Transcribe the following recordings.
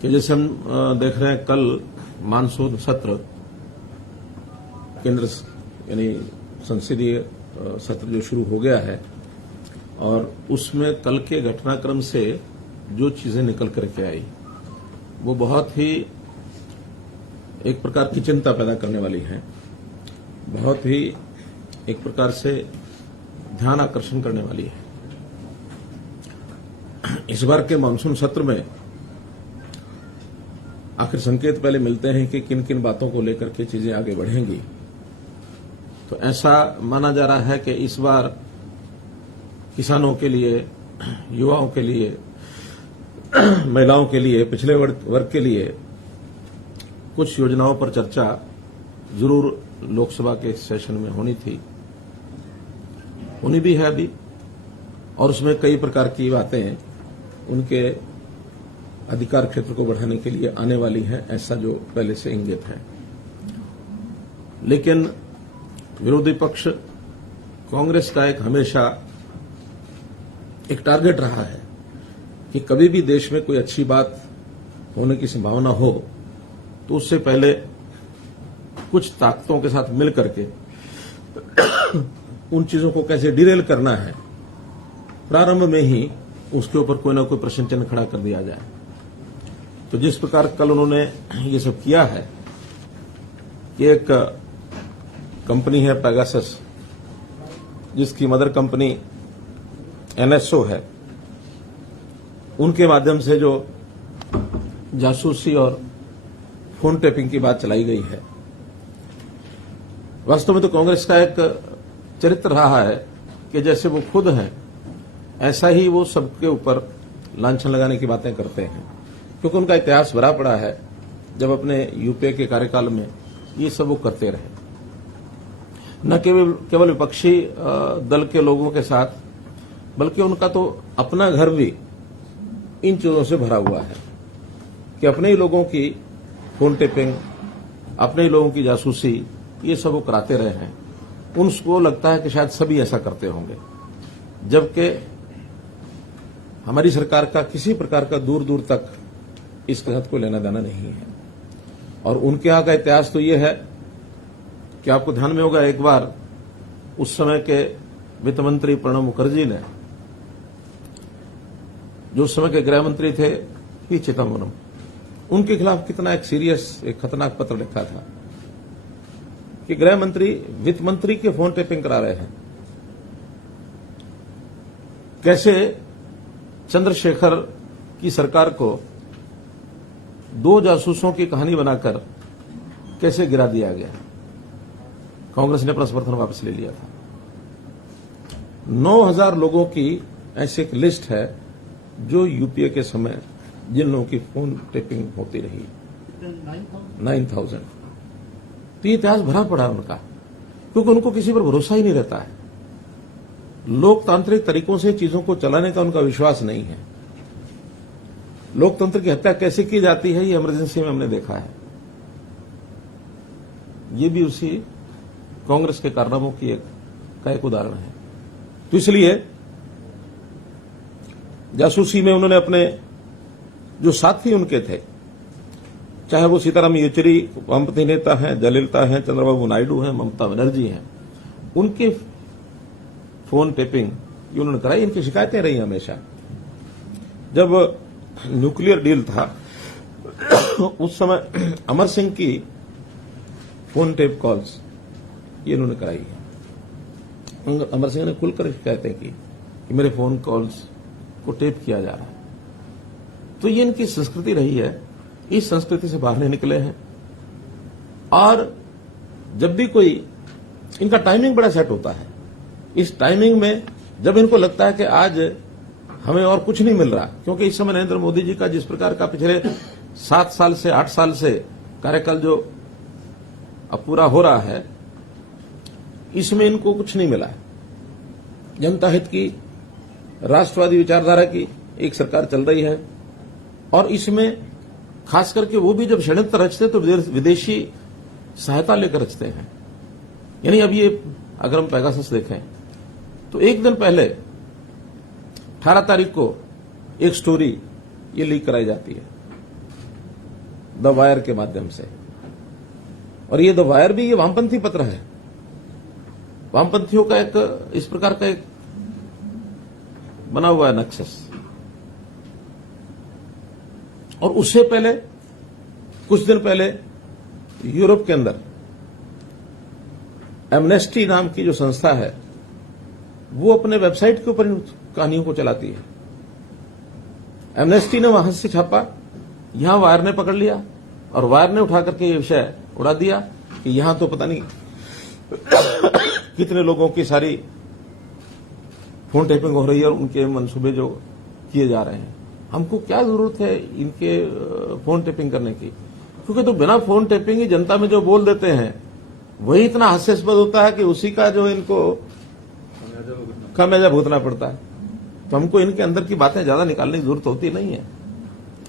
कि जैसे हम देख रहे हैं कल मानसून सत्र केंद्र यानी संसदीय सत्र जो शुरू हो गया है और उसमें कल के घटनाक्रम से जो चीजें निकल करके आई वो बहुत ही एक प्रकार की चिंता पैदा करने वाली है, बहुत ही एक प्रकार से ध्यान आकर्षण करने वाली है। इस बार के मानसून सत्र में आखिर संकेत पहले मिलते हैं कि किन किन बातों को लेकर के चीजें आगे बढ़ेंगी। तो ऐसा माना जा रहा है कि इस बार किसानों के लिए, युवाओं के लिए, महिलाओं के लिए, पिछड़े वर्ग के लिए कुछ योजनाओं पर चर्चा जरूर लोकसभा के सेशन में होनी थी, होनी भी है अभी, और उसमें कई प्रकार की बातें उनके अधिकार क्षेत्र को बढ़ाने के लिए आने वाली है, ऐसा जो पहले से इंगित है। लेकिन विरोधी पक्ष कांग्रेस का एक हमेशा एक टारगेट रहा है कि कभी भी देश में कोई अच्छी बात होने की संभावना हो तो उससे पहले कुछ ताकतों के साथ मिल करके उन चीजों को कैसे डिरेल करना है, प्रारंभ में ही उसके ऊपर कोई ना कोई प्रश्न चिन्ह खड़ा कर दिया जाए। तो जिस प्रकार कल उन्होंने ये सब किया है कि एक कंपनी है पेगासस, जिसकी मदर कंपनी एनएसओ है, उनके माध्यम से जो जासूसी और फोन टेपिंग की बात चलाई गई है, वास्तव में तो कांग्रेस का एक चरित्र रहा है कि जैसे वो खुद हैं ऐसा ही वो सबके ऊपर लांछन लगाने की बातें करते हैं, क्योंकि उनका इतिहास भरा पड़ा है। जब अपने यूपीए के कार्यकाल में ये सब वो करते रहे, न केवल विपक्षी दल के लोगों के साथ, बल्कि उनका तो अपना घर भी इन चीजों से भरा हुआ है कि अपने ही लोगों की फोन टेपिंग, अपने ही लोगों की जासूसी, ये सब वो कराते रहे हैं। उनको लगता है कि शायद सभी ऐसा करते होंगे, जबकि हमारी सरकार का किसी प्रकार का दूर दूर तक इसके साथ कोई लेना देना नहीं है। और उनके यहां का इतिहास तो ये है कि आपको ध्यान में होगा, एक बार उस समय के वित्त मंत्री प्रणब मुखर्जी ने, जो उस समय के गृह मंत्री थे पी चिदम्बरम, उनके खिलाफ कितना एक सीरियस, एक खतरनाक पत्र लिखा था कि गृह मंत्री वित्त मंत्री के फोन टेपिंग करा रहे हैं। कैसे चंद्रशेखर की सरकार को दो जासूसों की कहानी बनाकर कैसे गिरा दिया गया। कांग्रेस ने अपना समर्थन वापस ले लिया था। 9000 लोगों की ऐसी एक लिस्ट है जो यूपीए के समय जिन लोगों की फोन टेपिंग होती रही, 9000। तो ये इतिहास भरा पड़ा है उनका, क्योंकि उनको किसी पर भरोसा ही नहीं रहता है। लोकतांत्रिक तरीकों से चीजों को चलाने का उनका विश्वास नहीं है। लोकतंत्र की हत्या कैसे की जाती है, ये इमरजेंसी में हमने देखा है। ये भी उसी कांग्रेस के कारनामों की एक उदाहरण है। तो इसलिए जासूसी में उन्होंने अपने जो साथी उनके थे, चाहे वो सीताराम येचुरी वामपंथी नेता हैं, जयललिता हैं, चंद्रबाबू नायडू हैं, ममता बनर्जी हैं, उनके फोन टेपिंग ये उन्होंने कराई। इनकी शिकायतें रही हमेशा। जब न्यूक्लियर डील था उस समय अमर सिंह की फोन टेप कॉल्स ये इन्होंने कराई है। अमर सिंह ने खुलकर शिकायतें की कि मेरे फोन कॉल्स को टेप किया जा रहा है। तो ये इनकी संस्कृति रही है, इस संस्कृति से बाहर नहीं निकले हैं। और जब भी कोई, इनका टाइमिंग बड़ा सेट होता है। इस टाइमिंग में जब इनको लगता है कि आज हमें और कुछ नहीं मिल रहा, क्योंकि इस समय नरेंद्र मोदी जी का जिस प्रकार का पिछले 7 साल से 8 साल से कार्यकाल जो अब पूरा हो रहा है, इसमें इनको कुछ नहीं मिला है। जनता हित की, राष्ट्रवादी विचारधारा की एक सरकार चल रही है, और इसमें खास करके वो भी जब षड्यंत्र रचते तो विदेशी सहायता लेकर रचते हैं। यानी अब ये अगर हम पेगासस देखें तो एक दिन पहले 18 तारीख को एक स्टोरी ये लीक कराई जाती है द वायर के माध्यम से। और ये द वायर भी ये वामपंथी पत्र है, वामपंथियों का एक इस प्रकार का एक बना हुआ है नक्शस। और उससे पहले कुछ दिन पहले यूरोप के अंदर एमनेस्टी नाम की जो संस्था है वो अपने वेबसाइट के ऊपर इन कहानियों को चलाती है। एमनेस्टी ने वहां से छापा, यहां वायर ने पकड़ लिया और वायर ने उठा करके ये विषय उड़ा दिया कि यहां तो पता नहीं कितने लोगों की सारी फोन टैपिंग हो रही है और उनके मंसूबे जो किए जा रहे हैं। हमको क्या जरूरत है इनके फोन टैपिंग करने की, क्योंकि तो बिना फोन टैपिंग ही जनता में जो बोल देते हैं वही इतना हास्यास्पद होता है कि उसी का जो इनको खामियाजा भुगतना पड़ता है। तो हमको इनके अंदर की बातें ज्यादा निकालने की जरूरत होती नहीं है,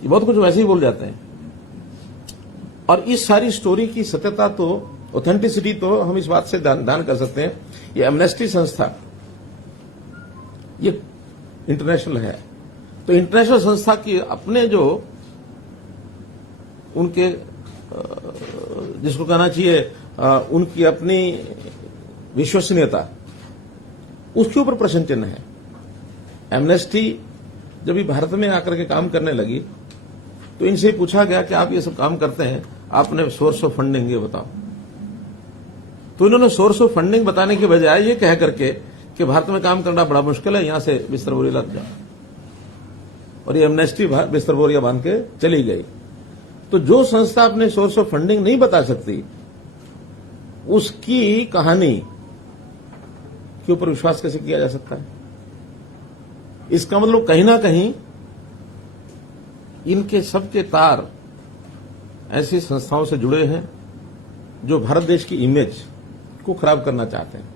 ये बहुत कुछ वैसे ही बोल जाते हैं। और इस सारी स्टोरी की सत्यता तो, ऑथेंटिसिटी तो हम इस बात से दान कर सकते हैं, ये एमनेस्टी संस्था ये इंटरनेशनल है। तो इंटरनेशनल संस्था की अपने जो उनके जिसको कहना चाहिए उनकी अपनी विश्वसनीयता, उसके ऊपर प्रश्न चिन्ह है। एमनेस्टी जब ये भारत में आकर के काम करने लगी तो इनसे पूछा गया कि आप ये सब काम करते हैं, आपने सोर्स ऑफ फंडिंग ये बताओ। तो इन्होंने सोर्स ऑफ फंडिंग बताने के बजाय ये कह करके कि भारत में काम करना बड़ा मुश्किल है, यहां से बिस्तर बोरी लग जाओ, और ये एमनेस्टी बिस्तर बोरिया बांध के चली गई। तो जो संस्था अपने सोर्स ऑफ फंडिंग नहीं बता सकती उसकी कहानी के ऊपर विश्वास कैसे किया जा सकता है? इसका मतलब कहीं ना कहीं इनके सबके तार ऐसी संस्थाओं से जुड़े हैं जो भारत देश की इमेज को खराब करना चाहते हैं।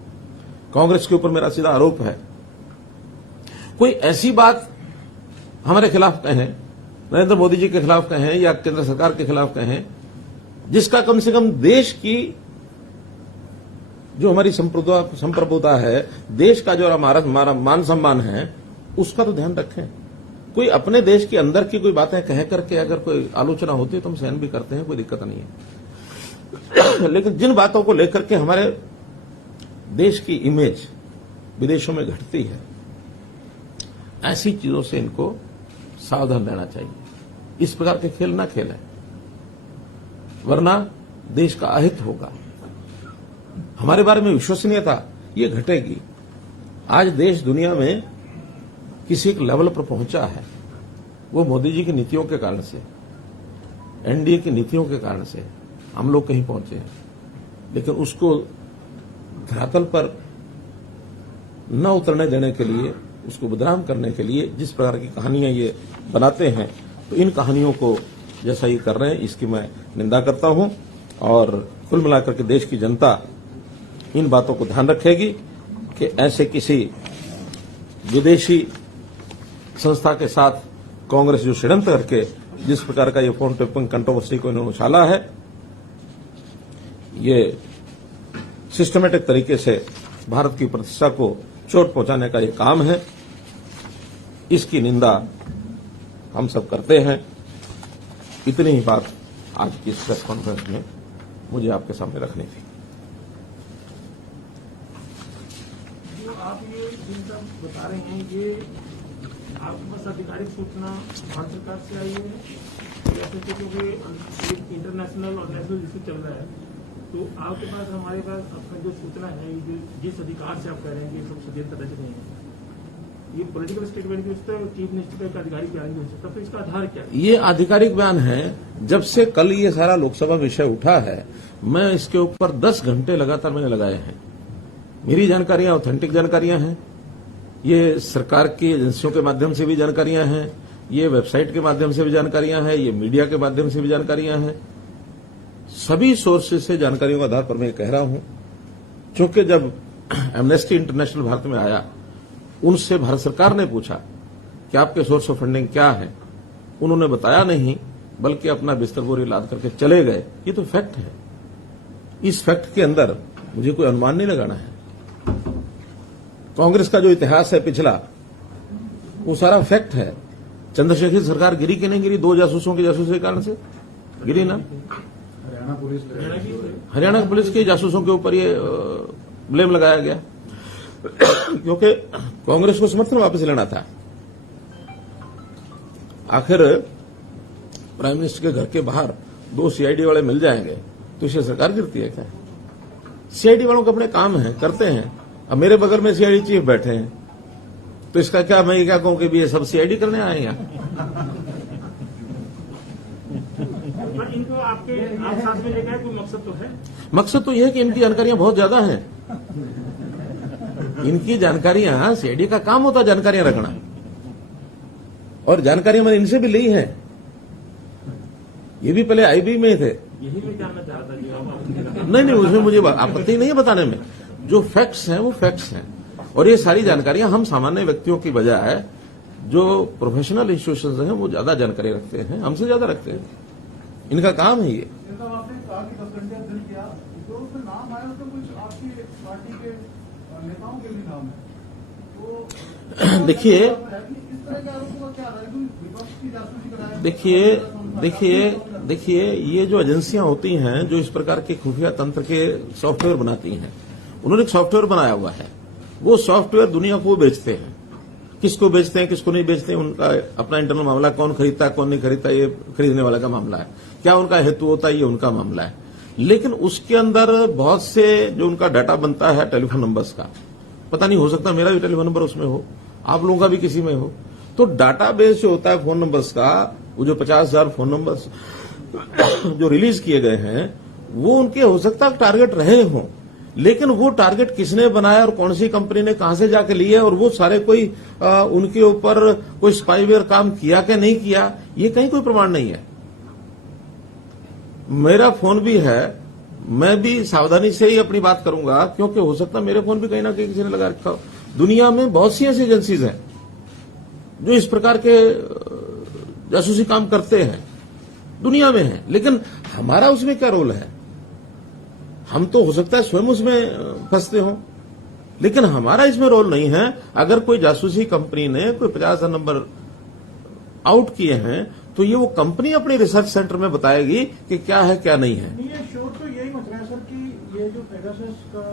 कांग्रेस के ऊपर मेरा सीधा आरोप है, कोई ऐसी बात हमारे खिलाफ कहें, नरेंद्र मोदी जी के खिलाफ कहें या केंद्र सरकार के खिलाफ कहें, जिसका कम से कम देश की जो हमारी संप्रभुता है, देश का जो हमारा मान सम्मान है, उसका तो ध्यान रखें। कोई अपने देश के अंदर की कोई बातें कह करके अगर कोई आलोचना होती है तो हम सहन भी करते हैं, कोई दिक्कत नहीं है। लेकिन जिन बातों को लेकर के हमारे देश की इमेज विदेशों में घटती है, ऐसी चीजों से इनको सावधान रहना चाहिए। इस प्रकार के खेल ना खेलें, वरना देश का अहित होगा, हमारे बारे में विश्वसनीयता ये घटेगी। आज देश दुनिया में किसी एक लेवल पर पहुंचा है, वो मोदी जी की नीतियों के कारण से, एनडीए की नीतियों के कारण से हम लोग कहीं पहुंचे हैं। लेकिन उसको धरातल पर न उतरने देने के लिए, उसको बदनाम करने के लिए जिस प्रकार की कहानियां ये बनाते हैं, तो इन कहानियों को जैसा ये कर रहे हैं इसकी मैं निंदा करता हूं। और कुल मिलाकर के देश की जनता इन बातों को ध्यान रखेगी कि ऐसे किसी विदेशी संस्था के साथ कांग्रेस जो षड्यंत्र करके जिस प्रकार का ये फोन टैपिंग कंट्रोवर्सी को इन्होंने उछाला है, ये सिस्टमेटिक तरीके से भारत की प्रतिष्ठा को चोट पहुंचाने का ये काम है। इसकी निंदा हम सब करते हैं। इतनी ही बात आज की इस प्रेस कॉन्फ्रेंस में मुझे आपके सामने रखनी थी। जो आप ये जिनका बता रहे हैं, ये आपके पास आधिकारिक सूचना भारत सरकार से आई है, जैसे क्योंकि एक इंटरनेशनल और नेशनल इशू चल रहा है, तो आपके पास, हमारे पास आपका जो सूचना है, जिस अधिकार से आप कह रहे हैं कि ये सब षड्यंत्र रच रहे हैं, ये पॉलिटिकल स्टेटमेंट भी चीफ मिनिस्टर का आधिकारिक बयान भी हो सकता है, तो इसका आधार क्या है? ये आधिकारिक बयान है। जब से कल ये सारा लोकसभा विषय उठा है, मैं इसके ऊपर 10 घंटे लगातार मैंने लगाए हैं। मेरी जानकारियां ऑथेंटिक जानकारियां हैं, ये सरकार की एजेंसियों के माध्यम से भी जानकारियां हैं, ये वेबसाइट के माध्यम से भी जानकारियां हैं, ये मीडिया के माध्यम से भी जानकारियां हैं। सभी सोर्सेज से जानकारियों के आधार पर मैं कह रहा हूं, क्योंकि जब एमनेस्टी इंटरनेशनल भारत में आया, उनसे भारत सरकार ने पूछा कि आपके सोर्स ऑफ फंडिंग क्या है, उन्होंने बताया नहीं, बल्कि अपना बिस्तर बोरी लाद करके चले गए। ये तो फैक्ट है। इस फैक्ट के अंदर मुझे कोई अनुमान नहीं लगाना है। कांग्रेस का जो इतिहास है पिछला, वो सारा फैक्ट है। चंद्रशेखर सरकार गिरी कि नहीं गिरी? 2 जासूसों के जासूसी के कारण से। गिरी ना। हरियाणा पुलिस के जासूसों के ऊपर ये ब्लेम लगाया गया क्योंकि कांग्रेस को समर्थन वापस लेना था। आखिर प्राइम मिनिस्टर के घर के बाहर 2 सीआईडी वाले मिल जाएंगे तो इसे सरकार गिरती है क्या? सीआईडी वालों के अपने काम है, करते हैं। अब मेरे बगल में सीआईडी चीफ बैठे हैं तो इसका क्या, मैं ये क्या कहूं कि भी ये सब सीआईडी करने आए हैं यहाँ? इनको आपके आप साथ में लेकर कोई मकसद तो है? मकसद तो यह है कि इनकी जानकारियां बहुत ज्यादा हैं। इनकी जानकारियां, सीआईडी का काम होता है जानकारियां रखना, और जानकारियां मैंने इनसे भी ली हैं। ये भी पहले आईबी में थे। यही मैं जानना चाह रहा था जी। नहीं, उसमें मुझे आपत्ति नहीं है बताने में। जो फैक्ट्स हैं वो फैक्ट्स हैं, और ये सारी जानकारियां हम सामान्य व्यक्तियों की बजाय जो प्रोफेशनल इंस्टीट्यूशंस हैं वो ज्यादा जानकारी रखते हैं, हमसे ज्यादा रखते हैं। इनका काम है ये। आपने कहा कि 10 घंटे अध्ययन किया, तो उसमें नाम आया तो कुछ आपकी पार्टी के नेताओं के भी नाम है, तो देखिए इस तरह के आरोपों का क्या है? विपक्ष की जासूसी कराया। देखिए ये जो एजेंसियां होती हैं जो इस प्रकार के खुफिया तंत्र के सॉफ्टवेयर बनाती हैं, उन्होंने एक सॉफ्टवेयर बनाया हुआ है। वो सॉफ्टवेयर दुनिया को बेचते हैं। किसको बेचते हैं, किसको नहीं बेचते हैं, उनका अपना इंटरनल मामला, कौन खरीदता है कौन नहीं खरीदता, ये खरीदने वाला का मामला है। क्या उनका हेतु होता है, ये उनका मामला है। लेकिन उसके अंदर बहुत से जो उनका डाटा बनता है टेलीफोन नंबर्स का, पता नहीं, हो सकता मेरा भी टेलीफोन नंबर उसमें हो, आप लोगों का भी किसी में हो। तो डाटाबेस जो होता है फोन नंबर्स का, वो जो 50,000 फोन नंबर्स जो रिलीज किए गए हैं, वो उनके हो सकता है टारगेट रहे हों, लेकिन वो टारगेट किसने बनाया और कौन सी कंपनी ने कहां से जाके लिए, और वो सारे कोई उनके ऊपर कोई स्पाईवेयर काम किया कि नहीं किया, ये कहीं कोई प्रमाण नहीं है। मेरा फोन भी है, मैं भी सावधानी से ही अपनी बात करूंगा, क्योंकि हो सकता है मेरे फोन भी कहीं ना कहीं किसी ने लगा रखा हो। दुनिया में बहुत सी ऐसी एजेंसीज हैं जो इस प्रकार के जासूसी काम करते हैं, दुनिया में है। लेकिन हमारा उसमें क्या रोल है? हम तो हो सकता है स्वयं उसमें फंसते हो, लेकिन हमारा इसमें रोल नहीं है। अगर कोई जासूसी कंपनी ने कोई 50,000 नंबर आउट किए हैं तो ये वो कंपनी अपने रिसर्च सेंटर में बताएगी कि क्या है क्या नहीं है। ये शोर तो यही मच रहा है सर कि ये जो पेगासस का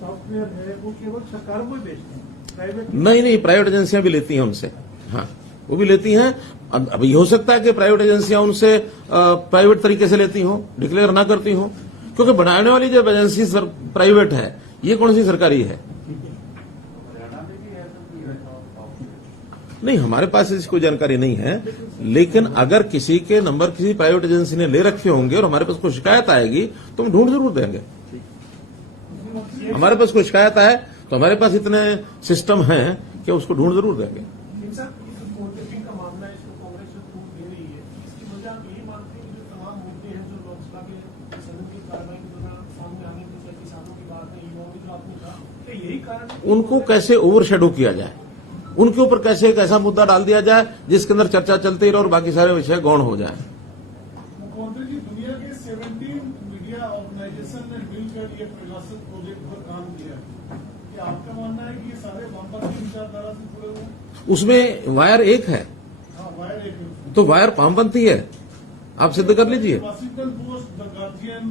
सॉफ्टवेयर है वो केवल सरकार को ही बेचते हैं, प्राइवेट नहीं, प्राइवेट एजेंसियां भी लेती हैं उनसे। हाँ, वो भी लेती हैं। अब ये हो सकता है कि प्राइवेट एजेंसियां उनसे प्राइवेट तरीके से लेती हों, डिक्लेयर ना करती हों, क्योंकि बनाने वाली जब एजेंसी प्राइवेट है, ये कौन सी सरकारी है? नहीं, हमारे पास इसकी कोई जानकारी नहीं है। लेकिन अगर किसी के नंबर किसी प्राइवेट एजेंसी ने ले रखे होंगे और हमारे पास कोई शिकायत आएगी तो हम ढूंढ जरूर देंगे। हमारे पास कोई शिकायत आए तो हमारे पास इतने सिस्टम हैं कि उसको ढूंढ जरूर देंगे। सर, मोर्टेपिंग का मामला है, इसको कांग्रेस से छूट दे रही है, इसकी वजह आप यही मानते हैं कि जो तमाम मुद्दे हैं जो लोकसभा के सदन की कार्रवाई के दौरान सामने आने जैसे किसानों की बात है, युवाओं की जो आपने कहा, तो यही कारण है उनको कैसे ओवरशैडो किया जाए, उनके ऊपर कैसे एक ऐसा मुद्दा डाल दिया जाए जिसके अंदर चर्चा चलती रहे और बाकी सारे विषय गौण हो जाए। मुख्यमंत्री जी, दुनिया के 17 मीडिया ऑर्गेनाइजेशन ने मिलकर ये पेगासस प्रोजेक्ट पर काम किया है, क्या आपका मानना है कि ये सारे वामपंथी विचारधारा से जुड़े हुए हैं? उसमें वायर एक है, हाँ, वायर एक है। तो वायर वामपंथी है, आप सिद्ध कर लीजिए। वाशिंगटन पोस्ट, द गार्जियन,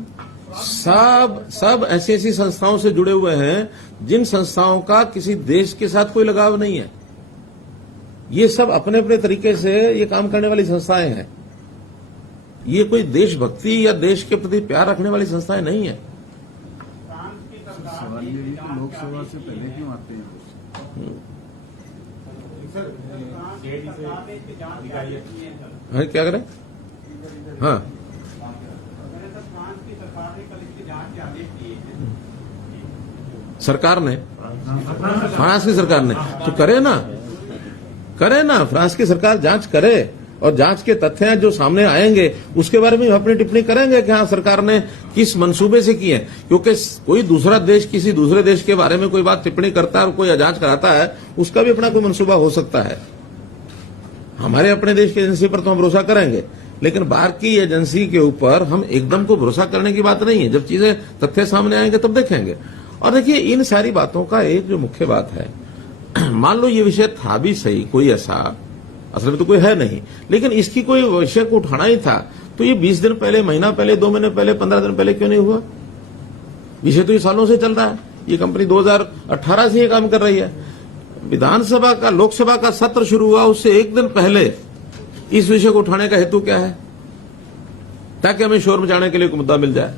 सब ऐसी ऐसी संस्थाओं से जुड़े हुए हैं जिन संस्थाओं का किसी देश के साथ कोई लगाव नहीं है। ये सब अपने अपने तरीके से ये काम करने वाली संस्थाएं हैं। ये कोई देशभक्ति या देश के प्रति प्यार रखने वाली संस्थाएं नहीं है। सवाल ये है कि लोकसभा से पहले क्यों आते हैं? हाँ, क्या करें? हाँ, सरकार ने, फ्रांस की सरकार ने तो करे ना, फ्रांस की सरकार जांच करे और जांच के तथ्य जो सामने आएंगे उसके बारे में अपनी टिप्पणी करेंगे कि हाँ सरकार ने किस मंसूबे से की है। क्योंकि कोई दूसरा देश किसी दूसरे देश के बारे में कोई बात टिप्पणी करता है और कोई जांच कराता है, उसका भी अपना कोई मंसूबा हो सकता है। हमारे अपने देश की एजेंसी पर तो हम भरोसा करेंगे, लेकिन बाहर की एजेंसी के ऊपर हम एकदम को भरोसा करने की बात नहीं है। जब चीजें तथ्य सामने आएंगे तब देखेंगे। और देखिए, इन सारी बातों का एक जो मुख्य बात है, मान लो ये विषय था भी सही, कोई ऐसा असल में तो कोई है नहीं, लेकिन इसकी कोई विषय को उठाना ही था तो ये 20 दिन पहले, महीना पहले, 2 महीने पहले, 15 दिन पहले क्यों नहीं हुआ? विषय तो ये सालों से चल रहा है। ये कंपनी 2018 से ये काम कर रही है। विधानसभा का, लोकसभा का सत्र शुरू हुआ उससे एक दिन पहले इस विषय को उठाने का हेतु क्या है? ताकि हमें शोर मचाने के लिए कोई मुद्दा मिल जाए।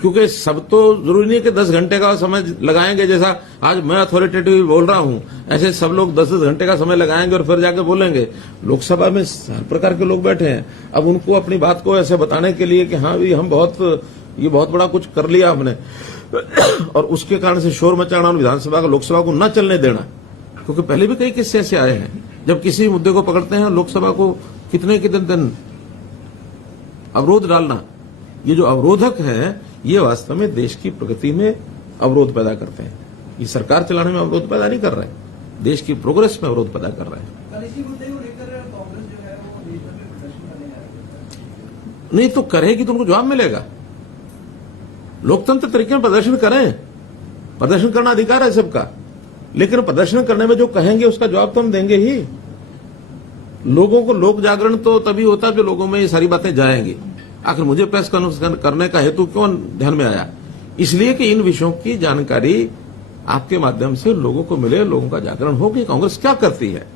क्योंकि सब तो जरूरी नहीं कि 10 घंटे का समय लगाएंगे, जैसा आज मैं अथॉरिटेटिव बोल रहा हूं, ऐसे सब लोग 10-10 घंटे का समय लगाएंगे और फिर जाके बोलेंगे। लोकसभा में हर प्रकार के लोग बैठे हैं, अब उनको अपनी बात को ऐसे बताने के लिए कि हाँ भी हम ये बहुत बड़ा कुछ कर लिया हमने और उसके कारण से शोर मचाना और विधानसभा का लोकसभा को न चलने देना। क्योंकि पहले भी कई किस्से ऐसे आए हैं जब किसी मुद्दे को पकड़ते हैं लोकसभा को कितने दिन अवरोध डालना, ये जो अवरोधक है ये वास्तव में देश की प्रगति में अवरोध पैदा करते हैं। ये सरकार चलाने में अवरोध पैदा नहीं कर रहे हैं, देश की प्रोग्रेस में अवरोध पैदा कर रहे हैं। कल इसी मुद्दे को लेकर कांग्रेस जो है वो देशभर में प्रदर्शन करने जा रही है। नहीं तो करेगी तो उनको जवाब मिलेगा। लोकतंत्र तरीके में प्रदर्शन करें, प्रदर्शन करना अधिकार है सबका, लेकिन प्रदर्शन करने में जो कहेंगे उसका जवाब तो हम देंगे ही। लोगों को लोक जागरण तो तभी होता है जो लोगों में ये सारी बातें जाएंगी। आखिर मुझे प्रेस कॉन्फ्रेंस करने का हेतु क्यों ध्यान में आया? इसलिए कि इन विषयों की जानकारी आपके माध्यम से लोगों को मिले, लोगों का जागरण हो कि कांग्रेस क्या करती है।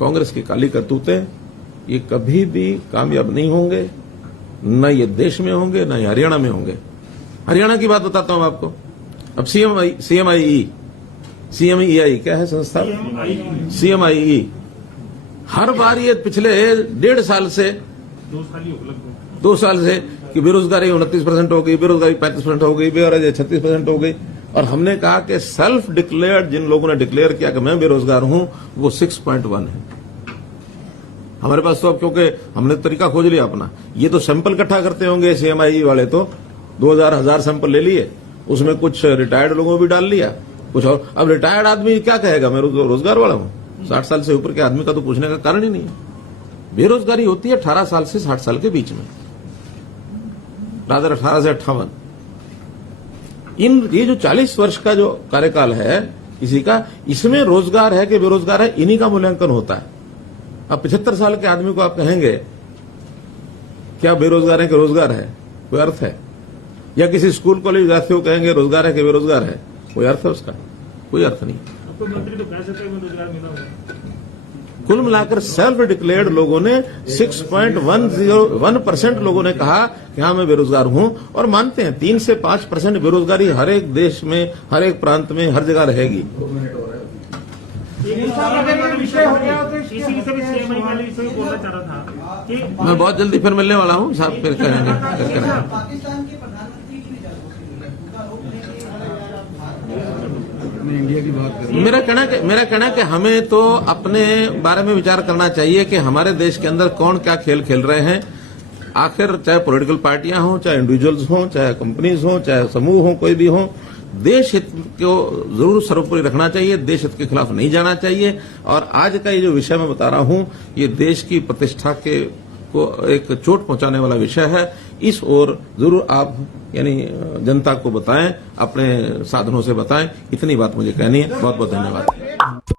कांग्रेस की काली करतूतें ये कभी भी कामयाब नहीं होंगे, न ये देश में होंगे न ये हरियाणा में होंगे। हरियाणा की बात बताता हूं आपको। अब CMEI क्या है संस्था? CMIE हर बार ये पिछले 1.5 साल से 2 साल से कि बेरोजगारी 29% हो गई, बेरोजगारी 35% हो गई, बेरोजगारी 36% हो गई। और हमने कहा कि सेल्फ डिक्लेयर्ड जिन लोगों ने डिक्लेयर किया कि मैं बेरोजगार हूं वो 6.1 है। हमारे पास तो अब क्योंकि हमने तरीका खोज लिया अपना, ये तो सैंपल इकट्ठा करते होंगे CMIE वाले, तो 2000 सैंपल ले लिए, उसमें कुछ रिटायर्ड लोगों भी डाल लिया, कुछ और। अब रिटायर्ड आदमी क्या कहेगा मैं रोजगार वाला हूं? 60 साल से ऊपर के आदमी का तो पूछने का कारण ही नहीं है। बेरोजगारी होती है 18 साल से 60 साल के बीच में, रादर 18 से 58। ये जो 40 वर्ष का जो कार्यकाल है किसी का, इसमें रोजगार है कि बेरोजगार है, इन्हीं का मूल्यांकन होता है। अब 75 साल के आदमी को आप कहेंगे क्या बेरोजगार है कि रोजगार है, कोई अर्थ है? या किसी स्कूल कॉलेज विद्यार्थियों को कहेंगे रोजगार है कि बेरोजगार है, कोई अर्थ है उसका? कोई अर्थ नहीं। आपको मंत्री तो कह सकते हैं रोजगार मिला होगा। कुल मिलाकर सेल्फ डिक्लेयर्ड लोगों ने 6.1% लोगों ने कहा कि हाँ मैं बेरोजगार हूं, और मानते हैं 3 से 5% बेरोजगारी हर एक देश में, हर एक प्रांत में, हर जगह रहेगी। विषय हो गया तो इसी विषय में CMI वाले विषय में बोलना चाह रहा था कि मैं बहुत जल्दी फिर मिलने वाला हूं साहब, फिर करेंगे। पाकिस्तान के प्रधानमंत्री की भी जासूसी हुई है, उनका आरोप है कि अपने इंडिया की बात करें। मेरा कहना है कि हमें तो अपने बारे में विचार करना चाहिए कि हमारे देश के अंदर कौन क्या खेल खेल रहे हैं। आखिर चाहे पॉलिटिकल पार्टियां हों, चाहे इंडिविजुअल्स हों, चाहे कंपनीज हों, चाहे समूह हों, कोई भी हो, देश हित को जरूर सर्वोपरि रखना चाहिए, देश हित के खिलाफ नहीं जाना चाहिए। और आज का ये जो विषय मैं बता रहा हूं, ये देश की प्रतिष्ठा को एक चोट पहुंचाने वाला विषय है। इस ओर जरूर आप यानी जनता को बताएं, अपने साधनों से बताएं। इतनी बात मुझे कहनी है। बहुत बहुत धन्यवाद।